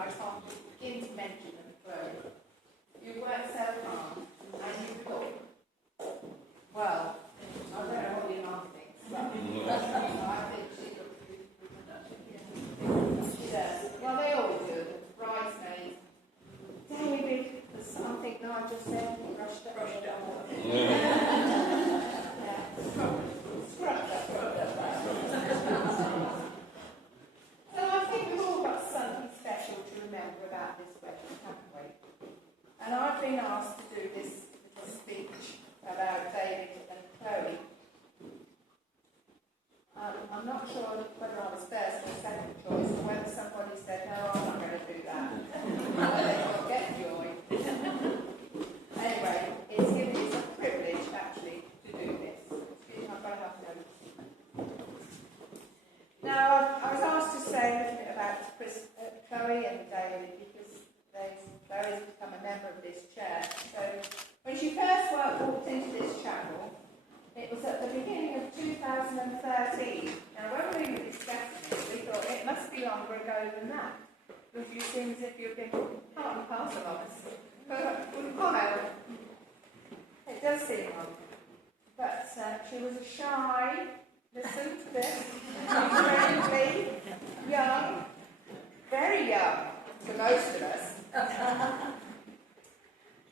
I can't begin to mention them, Chloe. You worked so hard, and you look, well, I don't know what your mum thinks, but I think she looks beautiful. She does. Well, they all do. Bridesmaids. David, there's something that I just said, brushed up. So I think we've all got something special to remember about this wedding, haven't we? And I've been asked to do this little speech about David and Chloe. I'm not sure whether I was first or second choice, or whether somebody said, no, I'm not going to do that. They will get joy. Anyway, it's a privilege, actually, to do this. Excuse me, I've got enough notes. Now, I was asked to say a little bit about Chloe and David, because Chloe's become a member of this church. So, when she first walked into this chapel, it was at the beginning of 2013. Now, when we were discussing it, we thought it must be longer ago than that, because you seem as if you've been part and parcel of us. But it does seem long. But she was a shy, listen to this, friendly, young, very young to most of us.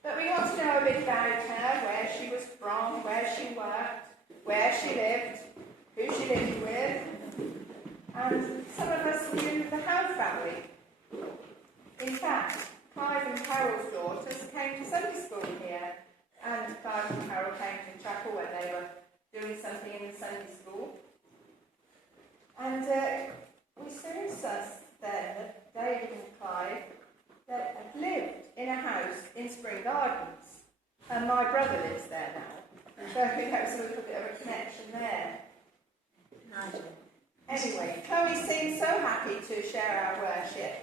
But we want to know a bit about her, where she was from, where she worked, where she lived, who she lived with, and some of us knew the Howe family. In fact, Clive and Carol's daughters came to Sunday school here, and Clive and Carol came to chapel when they were doing something in the Sunday school. And we soon sussed then that David and Clive had lived in a house in Spring Gardens, and my brother lives there now, so there's a little bit of a connection there. Anyway, Chloe seemed so happy to share our worship,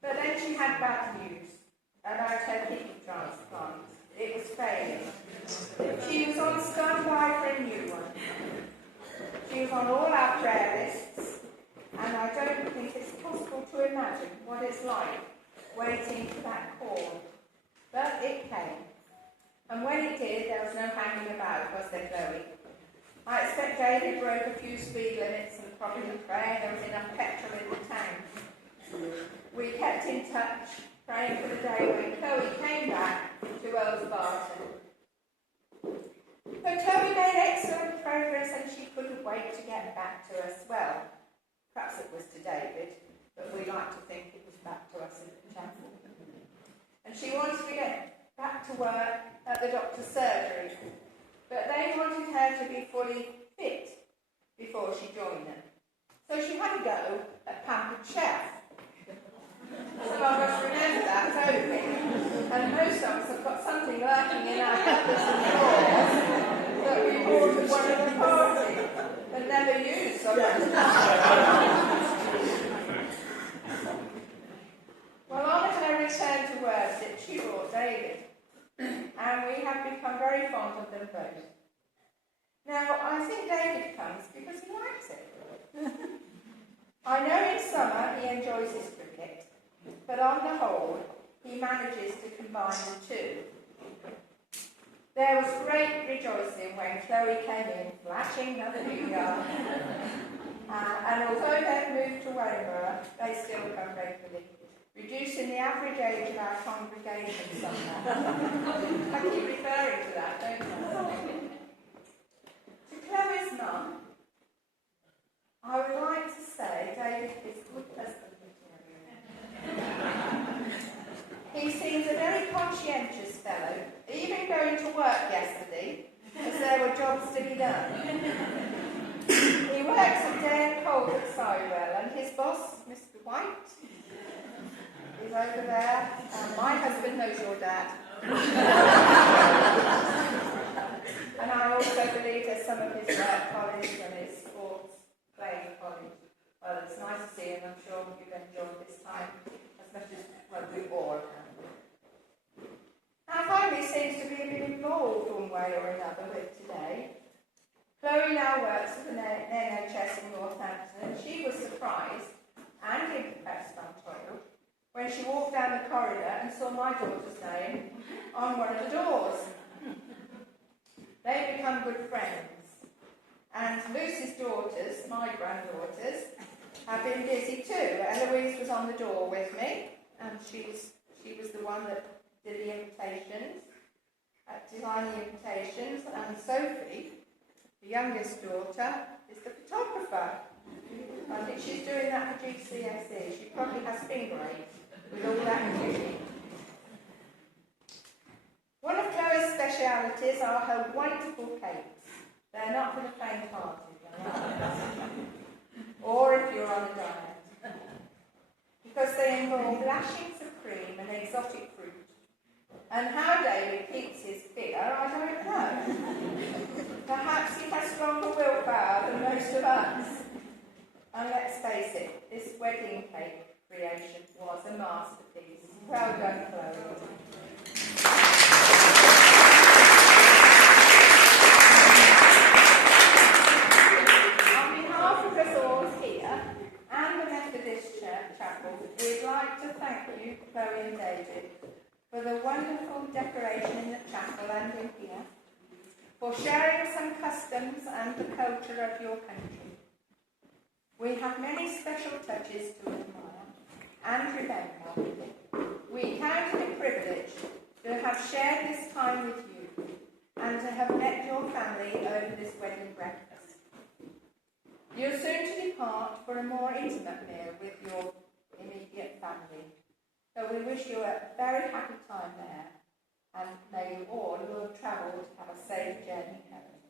but then she had bad news about her kidney transplant. It was failing. She was on standby for a new one. She was on all our prayer lists, and I don't think it's possible to imagine what it's like waiting for that call. But it came. And when it did, there was no hanging about, was there, Chloe? I expect David broke a few speed limits and probably praying there was enough petrol in the tank. We kept in touch, praying for the day when Chloe came back to Earls Barton. So Chloe made excellent progress, and she couldn't wait to get back to us. Well, perhaps it was to David, but we like to think it was back to us in the chapel. And she wanted to get back to work at the doctor's surgery, but they wanted her to be fully fit before she joined them. So she had a go at Pampered Chef. Some of us remember that, don't we? And most of us have got something lurking in our cupboards and drawers that we bought at one of the parties and never used so much. Well, on her return to worship, she brought David, and we have become very fond of them both. Now, I think David comes because he likes it. I know in summer he enjoys his cricket, but on the whole, he manages to combine the two. There was great rejoicing when Chloe came in, flashing her finger, and although they've moved to Wellingborough, they still come regularly, reducing the average age of our congregation somehow. I keep referring to that, don't I? To Chloe's mum, I would like to say David is good husband material. He seems a very conscientious fellow, even going to work yesterday, as there were jobs to be done. He works a day and cold at Sidewell, and his boss, Mr. White, is over there. My husband knows your dad. And I also believe there's some of his colleagues and his sports playing colleagues. Well, it's nice to see him. I'm sure you've enjoyed this time as much as we all have. Our family seems to be a bit involved one way or another with today. Chloe now works at the NHS in Northampton, and she was surprised and impressed, I'm told, when she walked down the corridor and saw my daughter's name on one of the doors. They've become good friends. And Lucy's daughters, my granddaughters, have been busy too. Eloise was on the door with me, and she was the one that did the invitations, designed the invitations, and Sophie, the youngest daughter, is the photographer. I think she's doing that for GCSE. She probably has finger aches with all that cooking. One of Chloe's specialities are her wonderful cakes. They're not for the faint-hearted, or if you're on a diet, because they involve lashings of cream and exotic fruit. And how David keeps his figure, I don't know. Perhaps he has stronger willpower than most of us. And let's face it, this wedding cake creation was a masterpiece. Well done, Chloe. On behalf of us all here and the Methodist Chapel, we'd like to thank you, Chloe and David, for the wonderful decoration in the chapel and in here, for sharing some customs and the culture of your country. We have many special touches to admire and remember. We count it a privilege to have shared this time with you and to have met your family over this wedding breakfast. You're soon to depart for a more intimate meal with your immediate family. So we wish you a very happy time there, and may you all who have travelled have a safe journey home.